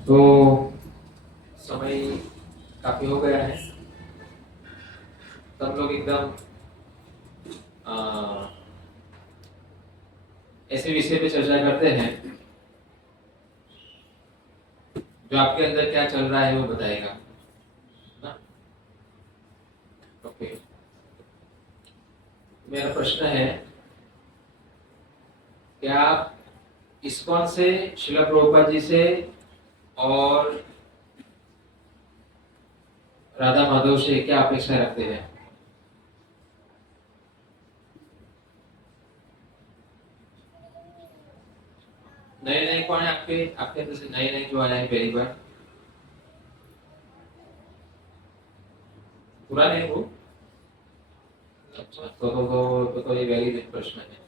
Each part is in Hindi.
तो समय काफी हो गया है। सब लोग एकदम अ, ऐसे विषय पे चर्चा करते हैं जो आपके अंदर क्या चल रहा है वो बताएगा ना। ओके, मेरा प्रश्न है, क्या आप इस्कॉन से, शिला प्रभुपाद जी से और राधा माधव से क्या अपेक्षा रखते हैं? नए नए कौन है आपके अंदर से नए नए जो आए हैं पहली बार? पुराने हो? अच्छा, तो ये वैलिड प्रश्न है।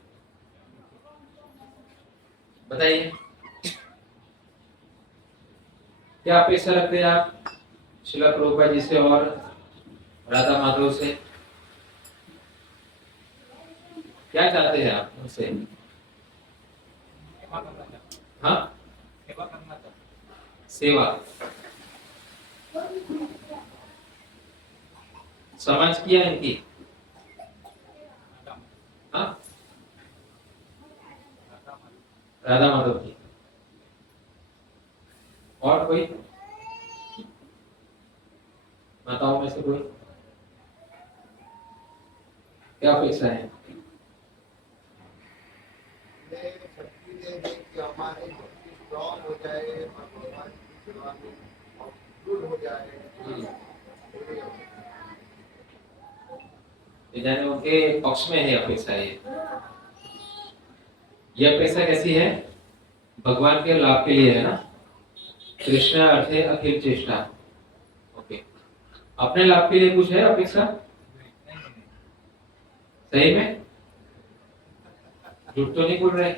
बताइए, क्या अपेक्षा रखते हैं आप शिला प्रभुपाद जी से और राधा माधव से? क्या चाहते हैं आप उनसे? हाँ, सेवा। समाज की है इनकी? हाँ, राधा माधव की। और कोई माताओं में से कोई क्या अपेक्षा है? शक्ति दे दे कि हमारी भक्ति स्ट्रॉन्ग हो जाए और भगवान की सेवा में मौजूद हो जाए। यानी उनके पक्ष में है अपेक्षा ये अपेक्षा कैसी है? भगवान के लाभ के लिए है ना। कृष्ण अर्थे अखिल चेष्टा। ओके, अपने लाभ के लिए कुछ है अपेक्षा? सही में झूठ तो नहीं बोल रहे?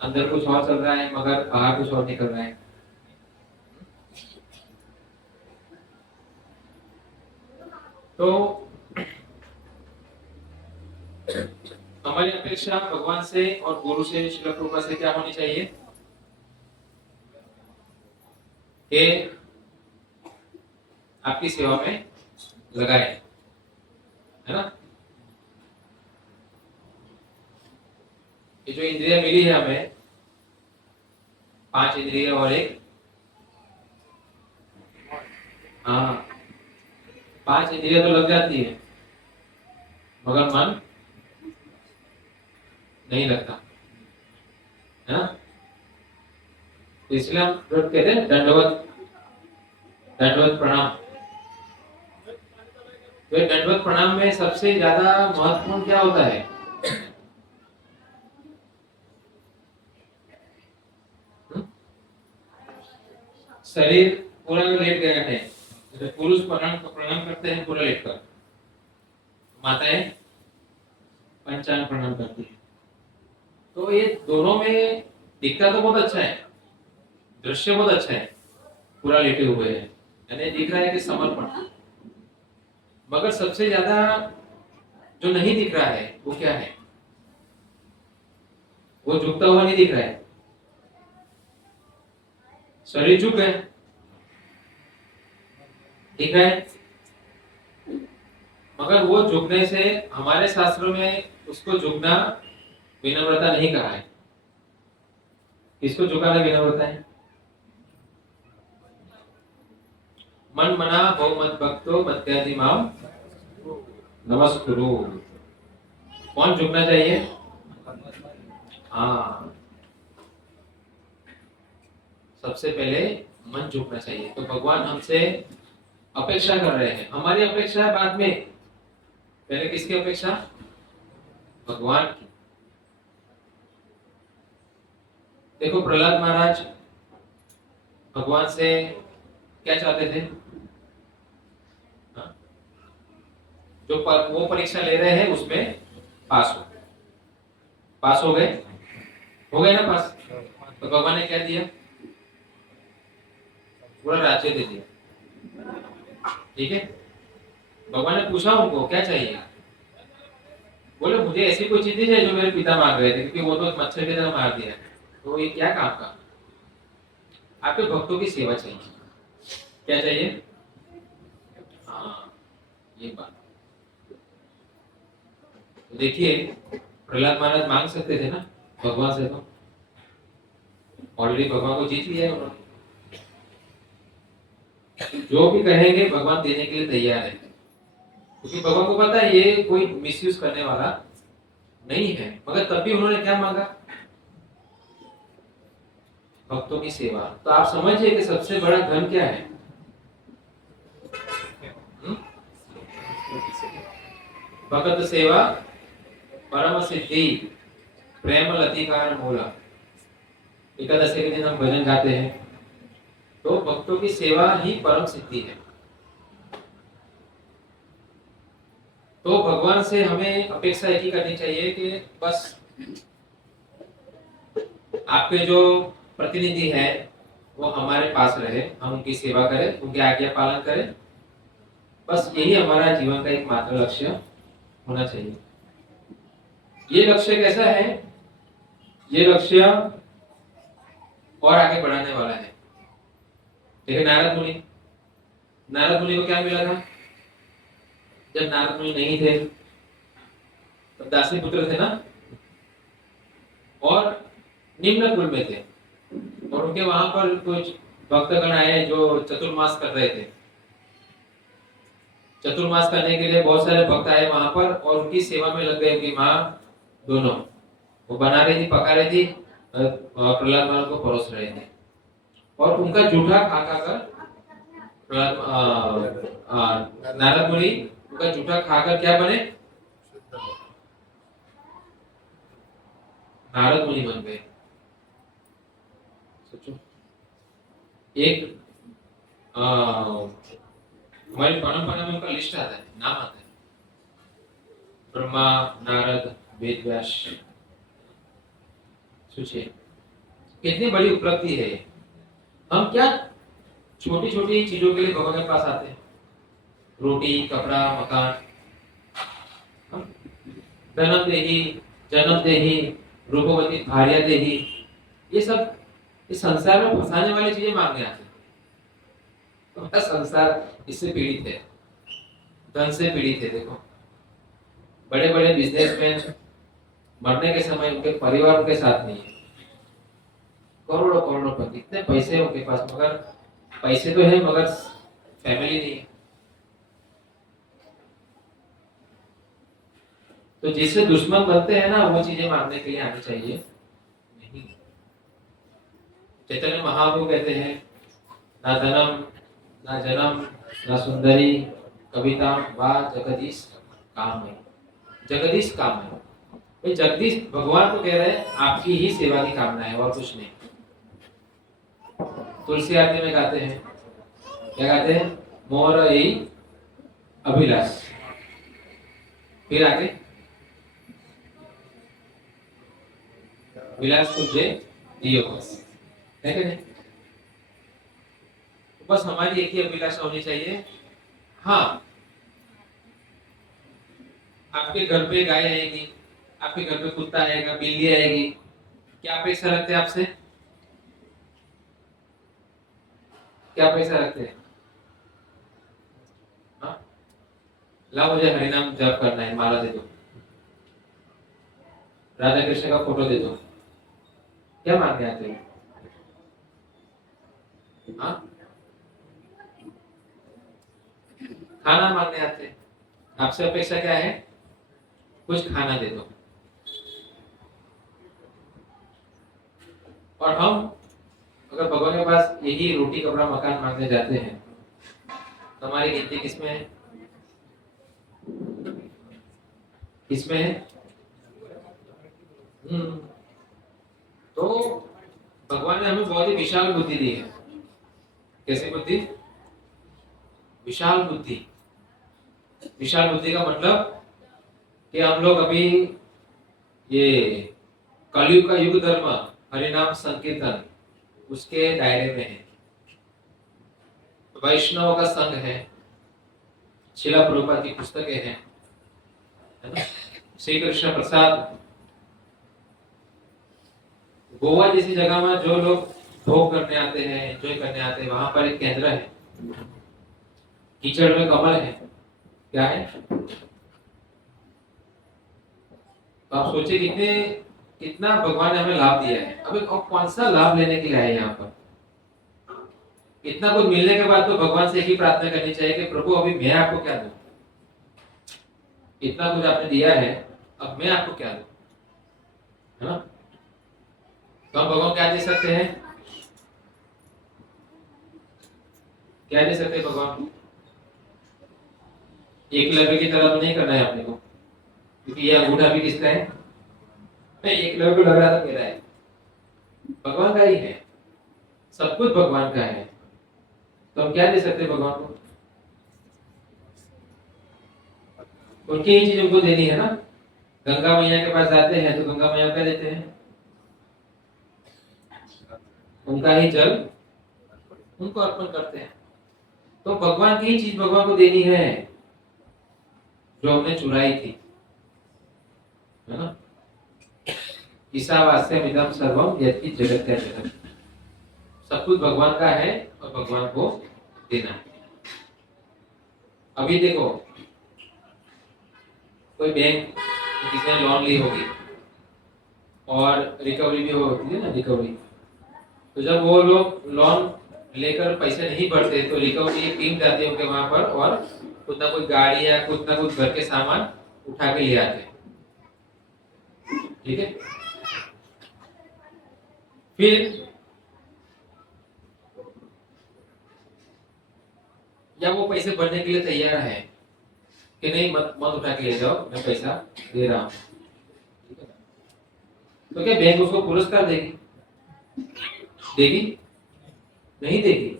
अंदर कुछ और चल रहा है मगर बाहर कुछ और निकल रहा है। तो हमारी अपेक्षा भगवान से और गुरु से, श्रील प्रभुपाद से क्या होनी चाहिए कि आपकी सेवा में लगाए, है ना। ये जो इंद्रिया मिली है हमें, 5 इंद्रिया और एक, हाँ, 5 इंद्रिया तो लग जाती है मगर मन नहीं लगता, है ना। तो इसलिए हम कहते हैं दंडवत, दंडवत प्रणाम। तो ये दंडवत प्रणाम में सबसे ज्यादा महत्वपूर्ण क्या होता है? हम्म? शरीर पूरा लेट गया है, जैसे पुरुष प्रणाम प्रणाम करते हैं पूरा लेट कर, माताएं पंचांग प्रणाम करती है। तो ये दोनों में दिखता तो बहुत अच्छा है, दृश्य बहुत अच्छा है, पूरा लेटे हुए हैं, यानी दिख रहा है कि समर्पण। मगर सबसे ज्यादा जो नहीं दिख रहा है वो क्या है? वो झुकता हुआ नहीं दिख रहा है, शरीर झुक है, ठीक है। मगर वो झुकने से हमारे शास्त्रों में उसको झुकना विनम्रता नहीं कहा है। किसको झुकाना विनम्रता है? मन मना बहु मत भक्तो मत्यादि माम नमस्कुरु। कौन झुकना चाहिए? हाँ, सबसे पहले मन झुकना चाहिए। तो भगवान हमसे अपेक्षा कर रहे हैं, हमारी अपेक्षा है बाद में, पहले किसकी अपेक्षा? भगवान की। देखो प्रहलाद महाराज भगवान से क्या चाहते थे? हाँ? वो परीक्षा ले रहे हैं उसमें पास हो, पास हो गए ना पास। तो भगवान ने क्या दिया? पूरा राज्य दे दिया, ठीक है। भगवान ने पूछा उनको क्या चाहिए, बोले मुझे ऐसी कोई चीज नहीं चाहिए जो मेरे पिता मांग रहे थे, क्योंकि वो तो मच्छर की तरह मार दिया, तो ये क्या काम का। आपके भक्तों की सेवा चाहिए। क्या चाहिए? हाँ, ये बात। तो देखिए, प्रहलाद महाराज मांग सकते थे ना भगवान से, तो ऑलरेडी भगवान को जीत लिया है उन्होंने। जो भी कहेंगे भगवान देने के लिए तैयार है, क्योंकि भगवान को पता है ये कोई मिसयूज करने वाला नहीं है। मगर तब भी उन्होंने क्या मांगा? भक्तों की सेवा। तो आप समझिए कि सबसे बड़ा धन क्या है? हम्म? भगत सेवा परम सिद्धि प्रेम लतिकार मूला। एकादशी के दिन हम भजन गाते हैं, तो भक्तों की सेवा ही परम सिद्धि है। तो भगवान से हमें अपेक्षा एक ही करनी चाहिए कि बस आपके जो प्रतिनिधि है वो हमारे पास रहे, हम उनकी सेवा करें, उनके आज्ञा पालन करें। बस यही हमारा जीवन का एक मात्र लक्ष्य होना चाहिए। ये लक्ष्य कैसा है? ये लक्ष्य और आगे बढ़ाने वाला है। देखिए नारद मुनि को क्या मिला था? जब नारद मुनि नहीं थे तब दासी पुत्र थे ना, और निम्न कुल में थे, और उनके वहां पर कुछ भक्तगण आए जो चतुर्मास कर रहे थे। चतुर्मास करने के लिए बहुत सारे भक्त आए वहां पर, और उनकी सेवा में लग गए। उनकी माँ दोनों वो बना रही थी, पका रही थी, प्रहलाद महाराज को परोस रहे थे, और उनका जूठा खा खा कर नारद मुनि उनका जूठा खाकर क्या बने? नारद मुनि बन गए। सोचो, एक हमारी परंपरा में उनका लिस्ट आता है, नाम आता है, ब्रह्मा, नारद, वेद व्यास। सोचिए कितनी बड़ी उपलब्धि है। हम क्या छोटी छोटी चीजों के लिए भगवान के पास आते हैं, रोटी, कपड़ा, मकान, धनम देही, जन्म देही, रूपवती भार्या देही, ये सब इस संसार में फंसाने वाली चीजें मांगने आते हैं। तो संसार इससे पीड़ित है, धन से पीड़ित है। देखो बड़े बड़े बिजनेसमैन मरने के समय उनके परिवार के साथ नहीं है, करोड़ों करोड़पति, इतने पैसे हैं उनके पास, मगर पैसे तो है मगर फैमिली नहीं है। तो जिससे दुश्मन बनते हैं ना, वो चीजें मांगने के लिए आनी चाहिए नहीं। चैतन्य महाप्रभु कहते हैं, ना धनम, ना जन्म, ना सुंदरी, कविता वा जगदीश काम है। जगदीश काम है, भाई जगदीश भगवान को कह रहे हैं आपकी ही सेवा की कामना है और कुछ नहीं। तुलसी आरती में गाते हैं, क्या गाते हैं? मोर यही अभिलाष। फिर आगे विलास तुझे दियो बस, है कि नहीं? बस हमारी एक ही अभिलाषा होनी चाहिए। हाँ, आपके घर पे गाय आएगी, आपके घर पे कुत्ता आएगा, बिल्ली आएगी, क्या अपेक्षा रखते हैं आपसे? क्या अपेक्षा रखते हैं? हाँ, ला मुझे हरिनाम जप करना है, माला दे दो, राधा कृष्ण का फोटो दे दो, क्या मांगने आते हैं? हाँ, खाना मांगने आते हैं। आपसे अपेक्षा क्या है? कुछ खाना दे दो। और हम अगर भगवान के पास यही रोटी, कपड़ा, मकान मांगने जाते हैं, तो हमारी गिनती किसमें है? किसमें है? तो भगवान ने हमें बहुत ही विशाल बुद्धि दी है। कैसी बुद्धि? विशाल बुद्धि। विशाल बुद्धि का मतलब कि हम लोग अभी ये कलयुग का युग धर्म हरिनाम संकीर्तन उसके दायरे में है। वैष्णव का संघ है, शिला प्रभुपाद की पुस्तकें हैं, है ना? श्री कृष्ण प्रसाद। गोवा जैसी जगह में जो लोग भोग करने आते हैं, एंजॉय करने आते हैं। वहां पर एक केंद्र है, कीचड़ में कमल है। क्या है? तो आप सोचिए कितना भगवान ने हमें लाभ दिया है। अभी और कौन सा लाभ लेने के लिए आए यहाँ पर? इतना कुछ मिलने के बाद तो भगवान से एक ही प्रार्थना करनी चाहिए कि प्रभु अभी मैं आपको क्या दूं? इतना कुछ आपने दिया है, अब मैं आपको क्या दूं? है ना? तो हम भगवान क्या दे सकते हैं? क्या दे सकते हैं भगवान को? एकलव्य की तरह तो नहीं करना है अपने को, क्योंकि ये अंगूठा भी किसका है? एकलव्य को लग रहा था मेरा है, भगवान का ही है। सब कुछ भगवान का है। तो हम क्या दे सकते हैं भगवान को? उनकी ही चीज उनको देनी है ना। गंगा मैया के पास जाते हैं तो गंगा मैया क्या देते हैं? उनका ही जल उनको अर्पण करते हैं। तो भगवान की ही चीज भगवान को देनी है जो हमने चुराई थी, है ना? ईशावास्यम इदं सर्वम यत्ति जगत्या जगत। सब कुछ भगवान का है और भगवान को देना है। अभी देखो, कोई बैंक किसी ने लोन ली होगी और रिकवरी भी होती है ना, रिकवरी। तो जब वो लोग लोन लेकर पैसे नहीं भरते तो रिकवरी एक टीम जाती है उनके वहां पर और कुछ ना कुछ गाड़ी या कुछ ना कुछ घर के सामान उठा के ले आते हैं। ठीक है? फिर या वो पैसे भरने के लिए तैयार है कि नहीं, मत मत उठा के ले जाओ, मैं पैसा दे रहा हूं। ठीक है? तो क्या बैंक उसको पुरस्कार देगी? देगी? नहीं देगी।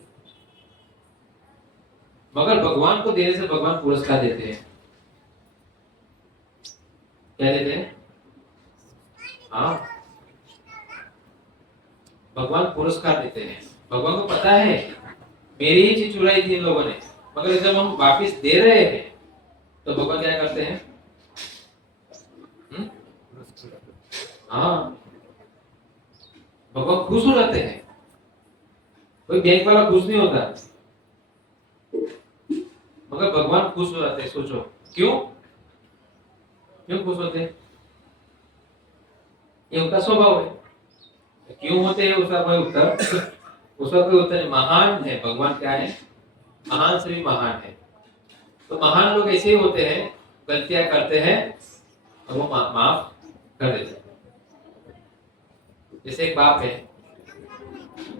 मगर भगवान को देने से भगवान पुरस्कार देते हैं। क्या देते हैं? हाँ, भगवान पुरस्कार देते हैं। भगवान को पता है मेरी ही चीज चुराई थी इन लोगों ने, मगर जब हम वापिस दे रहे हैं तो भगवान क्या करते हैं? हाँ, भगवान खुश हो जाते हैं। कोई बैंक वाला खुश नहीं होता, मगर भगवान खुश हो जाते हैं। सोचो क्यों? क्यों खुश होते हैं? ये उनका स्वभाव है। क्यों होते हैं उसका कोई उत्तर उसका कोई उत्तर नहीं। महान है भगवान। क्या है? महान से भी महान है। तो महान लोग ऐसे ही होते हैं, गलतियां करते हैं और वो माफ कर देते हैं। जैसे एक बाप है,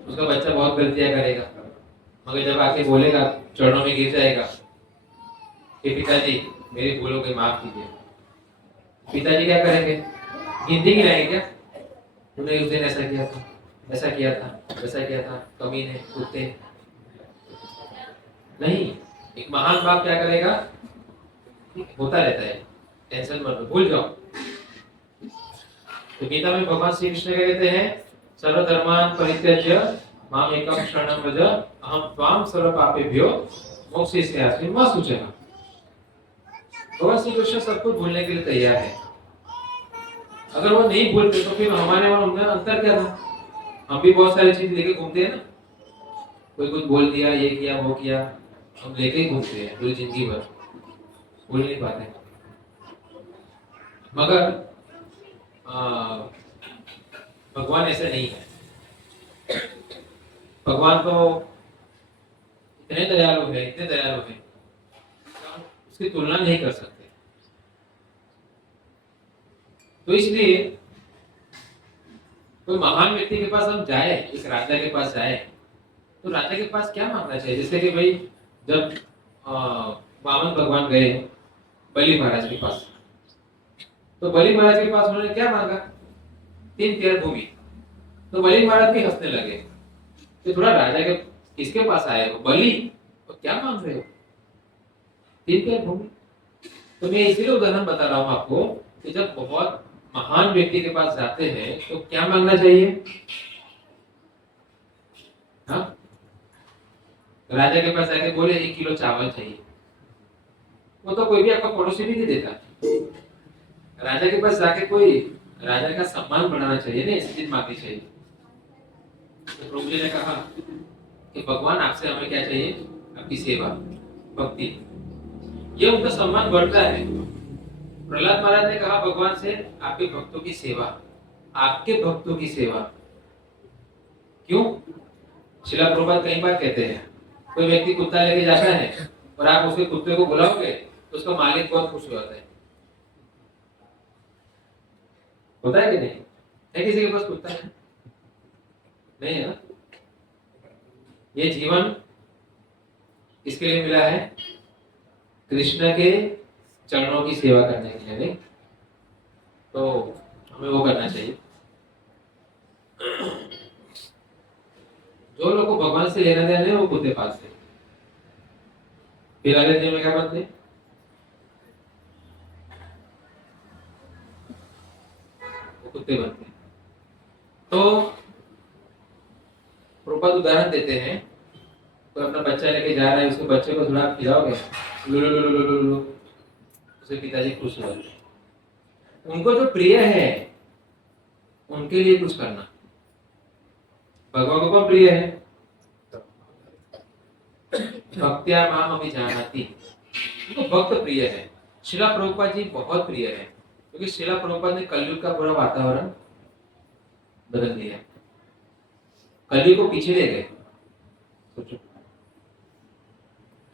उसका बच्चा बहुत गलतियां करेगा, मगर जब आके बोलेगा, चरणों में गिर जाएगा कि पिताजी मेरी भूलों को माफ कीजिए, पिताजी क्या करेंगे? गिनती गिनाएंगे क्या? तूने उस दिन ऐसा किया था, ऐसा किया था, वैसा किया था, कमीने, कुत्ते। नहीं, एक महान बाप क्या करेगा? होता रहता है, टेंशन मत लो, भूल जाओ। तो गीता में भगवान श्री कृष्ण कहते हैं, सर्वधर्मान् परित्यज्य माम एकम शरणं व्रज अहम त्वां सर्व पापेभ्यो मोक्षयिष्यामि मा शुचः। भगवान श्री कृष्ण सब कुछ भूलने के लिए तैयार है। अगर वो नहीं भूलते तो फिर हमारे और उनमें अंतर क्या था? हम भी बहुत सारी चीज लेके घूमते हैं ना, कोई कुछ बोल दिया, ये किया, वो किया, हम लेके ही घूमते हैं पूरी जिंदगी भर, भूल नहीं पाते। मगर भगवान ऐसे नहीं है। भगवान तो इतने दयालु है, इतने दयालु है, उसकी तुलना नहीं कर सकते। तो इसलिए कोई महान व्यक्ति के पास हम जाए, एक राजा के पास जाए, तो राजा के पास क्या मांगना चाहिए? जैसे कि भाई जब वामन भगवान गए बलि महाराज के पास, तो बलि महाराज के पास उन्होंने क्या मांगा? 3 तेर भूमि। तो बलि महाराज भी हंसने लगे। तो थोड़ा राजा के किसके पास आए हो? बलि, तो क्या मांग रहे हो? 3 तेर भूमि। तो मैं इसीलिए उदाहरण बता रहा हूं आपको कि जब बहुत महान व्यक्ति के पास जाते हैं तो क्या मांगना चाहिए? हाँ, राजा के पास आके बोले 1 किलो चावल चाहिए, वो तो कोई भी आपका पड़ोसी भी नहीं देता। राजा के पास जाके कोई राजा का सम्मान बढ़ाना चाहिए ना, ऐसी चीज मांगनी चाहिए। तो प्रभु जी ने कहा कि भगवान आपसे हमें क्या चाहिए, आपकी सेवा, भक्ति। ये उनका सम्मान बढ़ता है। प्रहलाद महाराज ने कहा भगवान से, आपके भक्तों की सेवा, आपके भक्तों की सेवा। क्यों? शिला प्रभुपाद कई बार कहते हैं, कोई व्यक्ति कुत्ता लेके जाता है और आप उसके कुत्ते को बुलाओगे तो उसका मालिक बहुत खुश हो जाता है। होता है कि नहीं? है किसी के पास कुत्ता है? नहीं है ना? ये जीवन किसके लिए मिला है? कृष्ण के चरणों की सेवा करने के लिए, नहीं? तो हमें वो करना चाहिए। जो लोग को भगवान से लेना देना है वो कुत्ते पालते हैं। फिर अगले दिन में क्या बनते हैं? वो कुत्ते बनते हैं। तो प्रभुपाद उदाहरण देते हैं, कोई अपना बच्चा लेके जा रहा है, उसके बच्चे को थोड़ा खिलाओगे, लो लो लो लो लो लो, उसके पिताजी खुश हो जाते हैं। उनको जो प्रिय है उनके लिए कुछ करना। भगवान को कौन प्रिय है? भक्त्या माम अभिजानाति, उनको भक्त प्रिय है। शिला प्रभुपाद जी बहुत प्रिय है, क्योंकि शिला प्रभुपाद ने कलयुग का पूरा वातावरण बदल दिया, कलयुग को पीछे ले गए। सोचो।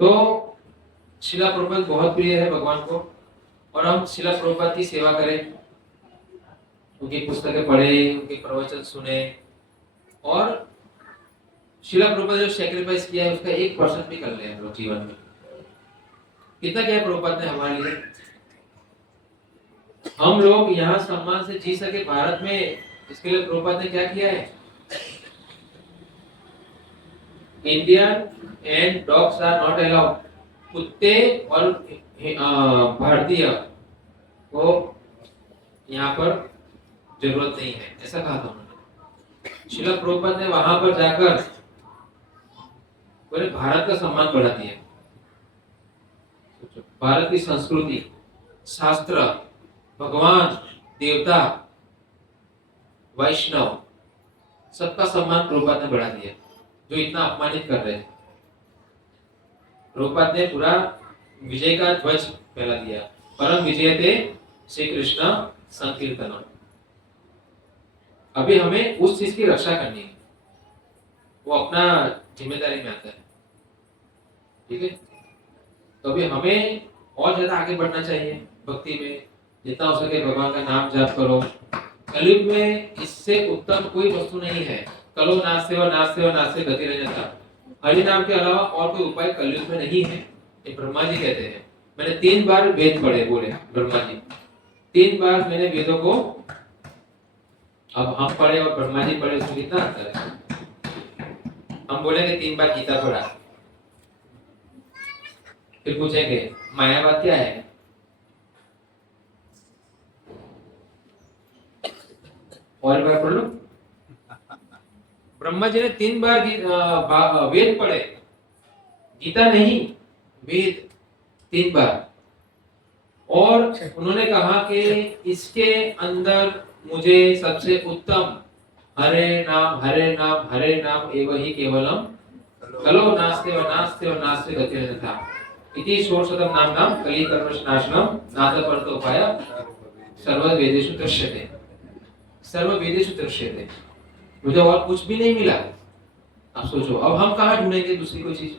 तो शिला प्रभुपाद बहुत प्रिय है भगवान को, और हम शिला प्रभुपाद की सेवा करें, उनकी पुस्तकें पढ़े, उनके प्रवचन सुने, और शिला प्रभुपाद जो सैक्रिफाइस किया है उसका 1% भी कर ले हम लोग जीवन में। कितना किया प्रभुपाद ने हमारे लिए? हम लोग यहाँ सम्मान से जी सके भारत में, इसके लिए प्रभुपाद ने क्या किया है? Indian and dogs are not allowed, कुत्ते और भारतीय को यहाँ पर जरूरत नहीं है, ऐसा कहा था उन्होंने। शिला प्रभुपाद ने वहां पर जाकर पूरे भारत का सम्मान बढ़ा दिया। भारत की संस्कृति, शास्त्र, भगवान, देवता, वैष्णव, सबका सम्मान प्रभुपाद ने बढ़ा दिया, जो इतना अपमानित कर रहे थे। प्रभुपाद ने पूरा विजय का ध्वज फैला दिया, परम विजयते श्री कृष्ण संकीर्तन। अभी हमें उस चीज की रक्षा करनी है, वो अपना जिम्मेदारी में आता है, ठीक है? तो अभी हमें और ज्यादा आगे बढ़ना चाहिए भक्ति में, जितना हो सके भगवान का नाम जाप करो। कलयुग में इससे उत्तम कोई वस्तु नहीं है। कलो नास्ते व नास्ते व नास्ते गति रजता, हरि नाम के अलावा और कोई उपाय कलयुग में नहीं है, ये ब्रह्मा जी कहते हैं। मैंने 3 बार वेद पढ़े, बोले ब्रह्मा जी, 3 बार मैंने वेदों को, अब हम पढ़े और ब्रह्मा जी पढ़े, उसमें कितना अंतर है? हम बोलेंगे 3 बार गीता पढ़ा, फिर पूछेंगे मायावाद क्या है? और बार पढ़ लो। ब्रह्मा जी ने 3 बार वेद पढ़े, गीता नहीं, वेद 3 बार, और उन्होंने कहा कि इसके अंदर मुझे सबसे उत्तम हरे नाम हरे नाम हरे नाम एव ही केवलम कलो नास्ते व नास्ते व नास्ते गतिरन्यथा इति षोडशतम नाम कली कर्मनाशनम नाथ परतो उपाय सर्व वेदेषु दृश्यते, सर्व वेदेषु दृश्यते। मुझे और कुछ भी नहीं मिला। आप सोचो, अब हम कहाँ ढूंढेंगे दूसरी कोई चीज?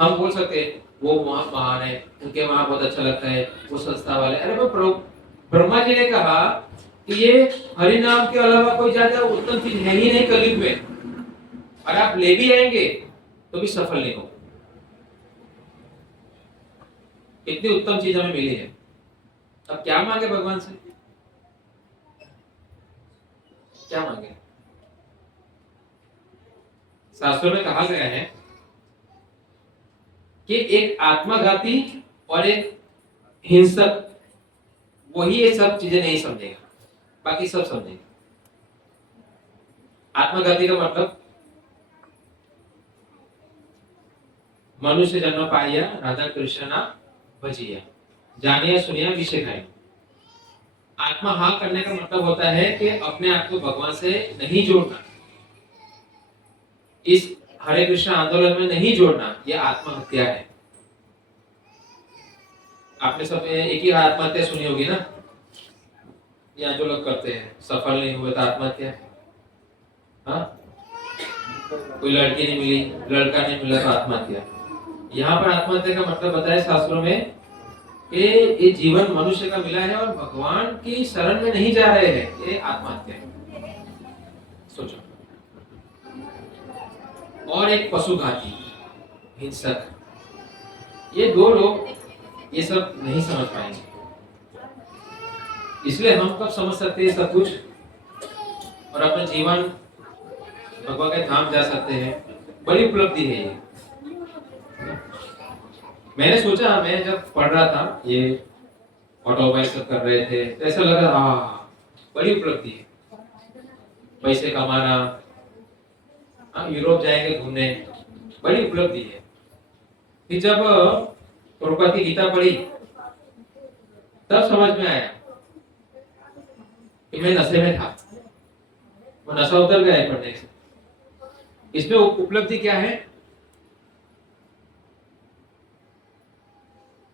हम बोल सकते हैं वो वहां महान है, उनके वहां बहुत अच्छा लगता है, वो संस्था वाले। अरे ब्रह्मा जी ने कहा कि ये हरि नाम के अलावा कोई ज्यादा उत्तम चीज है ही नहीं कलयुग में, और आप ले भी आएंगे तो भी सफल नहीं हो। इतनी उत्तम चीज हमें मिली है, अब क्या मांगे भगवान से? क्या मांगे? शास्त्रों में कहा गया है कि एक आत्मघाती और एक हिंसक, वही ये सब चीजें नहीं समझेगा, बाकी सब समझेगा। आत्मघाती का मतलब मनुष्य जन्म पाया राधा कृष्ण ना भजिया, जानिया सुनिया विषय खाए। आत्मा हाँ करने का मतलब होता है कि अपने आप को भगवान से नहीं जोड़ना, इस हरे कृष्ण आंदोलन में नहीं जोड़ना, ये आत्महत्या है। आपने सब एक ही आत्महत्या सुनी होगी ना, यहाँ जो लोग करते हैं सफल नहीं हुए तो आत्महत्या। हाँ, कोई लड़की नहीं मिली, लड़का नहीं मिला तो आत्महत्या। यहाँ पर आत्महत्या का मतलब बताया शास्त्रों में कि ये जीवन मनुष्य का मिला है और भगवान की शरण में नहीं जा रहे हैं, ये आत्महत्या है। सोचो। और एक पशुघाती, हिंसक, ये दो लोग ये सब नहीं समझ पाएंगे। इसलिए हम कब समझ सकते हैं सब कुछ और अपना जीवन भगवान के धाम जा सकते हैं। बड़ी उपलब्धि है ये। मैंने सोचा, मैं जब पढ़ रहा था ये ऑटोबाइक सब कर रहे थे तो ऐसा लगा बड़ी उपलब्धि है, पैसे कमाना, यूरोप जाएंगे घूमने, बड़ी उपलब्धि है। फिर जब प्रभुपाद की गीता पढ़ी तब समझ में आया कि मैं नशे में था, वो नशा उतर गया है पढ़ने से। इसमें उपलब्धि क्या है?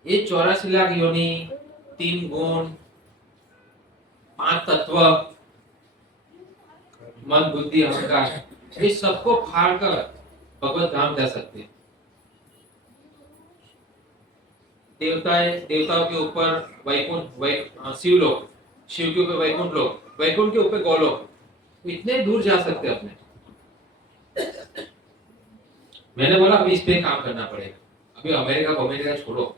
ये 84 लाख योनि, 3 गुण, 5 तत्व, मन बुद्धि अहंकार, ये सबको फाड़ कर भगवत धाम जा सकते हैं। देवताओं के ऊपर वैकुंठ, शिवलोक, शिव के ऊपर वैकुंठ लोक, वैकुंठ के ऊपर गोलोक, इतने दूर जा सकते अपने। मैंने बोला अभी इस पे काम करना पड़ेगा। अभी अमेरिका छोड़ो,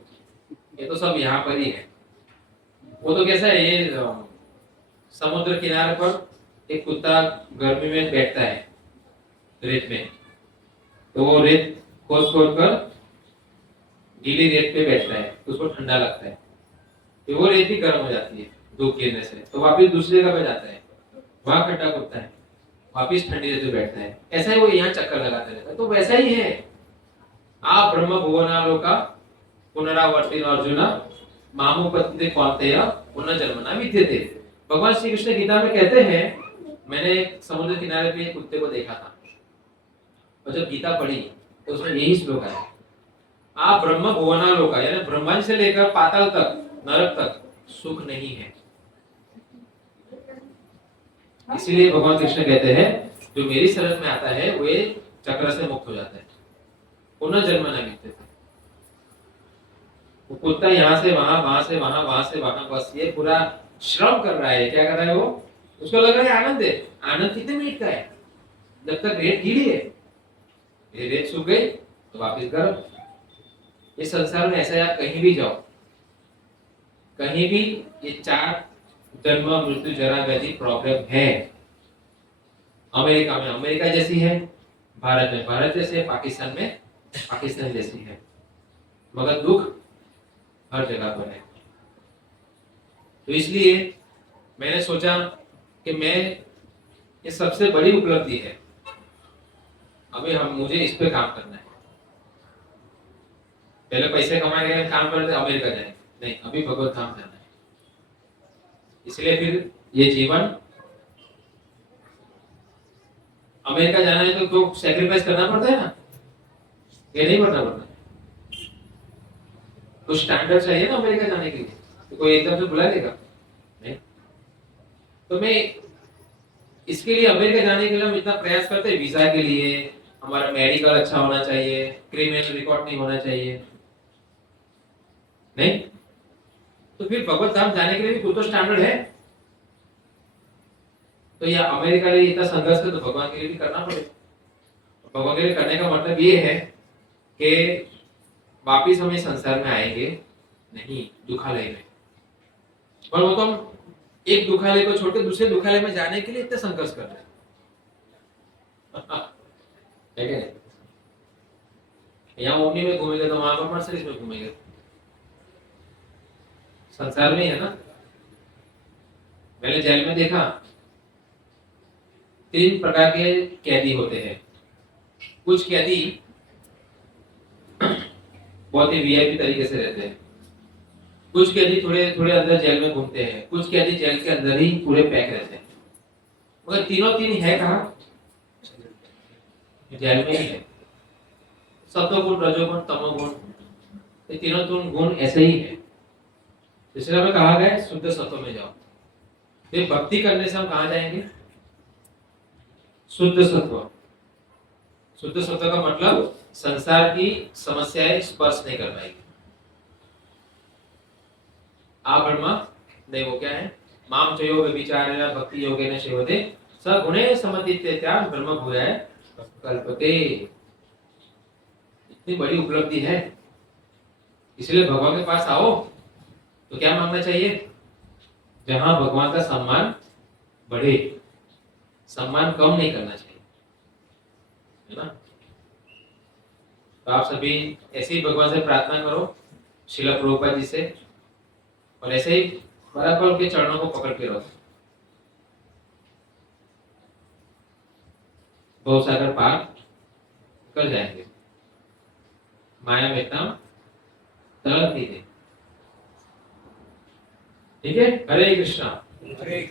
ये तो सब यहाँ पर ही है। वो तो कैसा है, ये समुद्र किनारे पर एक कुत्ता गर्मी में बैठता है रेत में, तो वो रेत खोद कर गीली रेत पे बैठता है, तो उसको ठंडा लगता है, तो वो रेत भी गर्म हो जाती है धूप गिरने से, तो वापिस दूसरी जगह पे जाता है, वहां खड्डा खुदता है, वापिस ठंडी रेत पे बैठता है। ऐसा ही वो यहाँ चक्कर लगाते रहता है। तो वैसा ही है, आप ब्रह्म भुवनालोका पुनरावर्तिनो अर्जुन मामुपत्ति कौन्तेय पुनर्जन्मना विद्यते। भगवान श्री कृष्ण गीता में कहते हैं, मैंने समुद्र किनारे पे एक कुत्ते को देखा था और जब गीता पढ़ी तो उसमें यही श्लोक है, आप ब्रह्म भुवनालोका, यानी ब्रह्मांड से लेकर पाताल तक, नरक तक सुख नहीं है। इसलिए भगवान कृष्ण कहते हैं, जो मेरी शरण में आता है वो चक्र से मुक्त हो जाता है, पुनर्जन्म न विद्यते। वो कुत्ता यहाँ से वहां, वहां से वहां, वहां से वहां, बस ये पूरा श्रम कर रहा है। क्या कर रहा है वो? उसको लग रहा है आनंद है। आनंद कितने मिनट का है? जब तक रेत गीली है, ये रेत सूख गई तो वापिस गर्म। इस संसार में ऐसा है, आप कहीं भी जाओ, कहीं भी ये 4 जन्म मृत्यु जरा व्याधि प्रॉब्लम है। अमेरिका में अमेरिका जैसी है, भारत में भारत जैसी है, पाकिस्तान में पाकिस्तान जैसी है, मगर दुख हर जगह पर है। तो इसलिए मैंने सोचा कि मैं, ये सबसे बड़ी उपलब्धि है, अभी मुझे इस पे काम करना है। पहले पैसे कमाने के काम करते अमेरिका जाए, नहीं, अभी भगवत धाम जाना है। इसलिए फिर ये जीवन, अमेरिका जाना है तो सैक्रिफाइस करना पड़ता है ना, ये नहीं करना पड़ता। तो स्टैंडर्ड चाहिए ना अमेरिका जाने के लिए, तो कोई एकदम से बुला लेगा नहीं। तो मैं इसके लिए, अमेरिका जाने के लिए हम इतना प्रयास करते हैं, वीजा के लिए हमारा मेडिकल अच्छा होना चाहिए, क्रिमिनल रिकॉर्ड नहीं होना चाहिए, नहीं। तो फिर भगवत धाम जाने के लिए भी तो स्टैंडर्ड है। तो यह अमेरिका के लिए इतना संघर्ष है, तो भगवान के लिए भी करना पड़ेगा। भगवान के लिए करने का मतलब ये है कि वापिस हम इस संसार में आएंगे नहीं, दुखालय में। और वो तो हम एक दुखालय को छोड़कर दूसरे दुखालय में जाने के लिए इतना संघर्ष कर रहे हैं। यहाँ ओमनी में घूमेंगे तो वहां पर मर्सिडीज में घूमेंगे, संसार में ही है ना। मैंने जेल में देखा, 3 प्रकार के कैदी होते हैं। कुछ कैदी बहुत ही वीआईपी तरीके से रहते हैं, कुछ कैदी थोड़े थोड़े अंदर जेल में घूमते हैं, कुछ कैदी जेल के अंदर ही पूरे पैक रहते हैं। मगर तीनों तीन है कहाँ? जेल में ही है। सत्वगुण, रजोगुण, तमोगुण, ये तीनों गुण ऐसे ही है। इसलिए हमें कहा गया है शुद्ध सत्व में जाओ। ये भक्ति करने से हम कहाँ जाएंगे? शुद्ध सत्व। शुद्ध सत्व का मतलब संसार की समस्याएं स्पर्श नहीं कर पाएगी। आ ब्रह्मा नहीं, वो क्या है? माम चयो व्यभिचारेण भक्ति योगेन सेवते स गुणे समतीत्येत्या ब्रह्म भूयाय कल्पते। इतनी बड़ी उपलब्धि है, इसलिए भगवान के पास आओ तो क्या मांगना चाहिए? जहां भगवान का सम्मान बढ़े, सम्मान कम नहीं करना चाहिए, है ना? तो आप सभी ऐसे ही भगवान से प्रार्थना करो, श्रील प्रभुपाद जी से, और ऐसे ही बराबर उनके चरणों को पकड़ के रहो। बहुत सागर पार कर जाएंगे। माया में इतना तरल नहीं है। ठीक है, हरे कृष्णा। हरे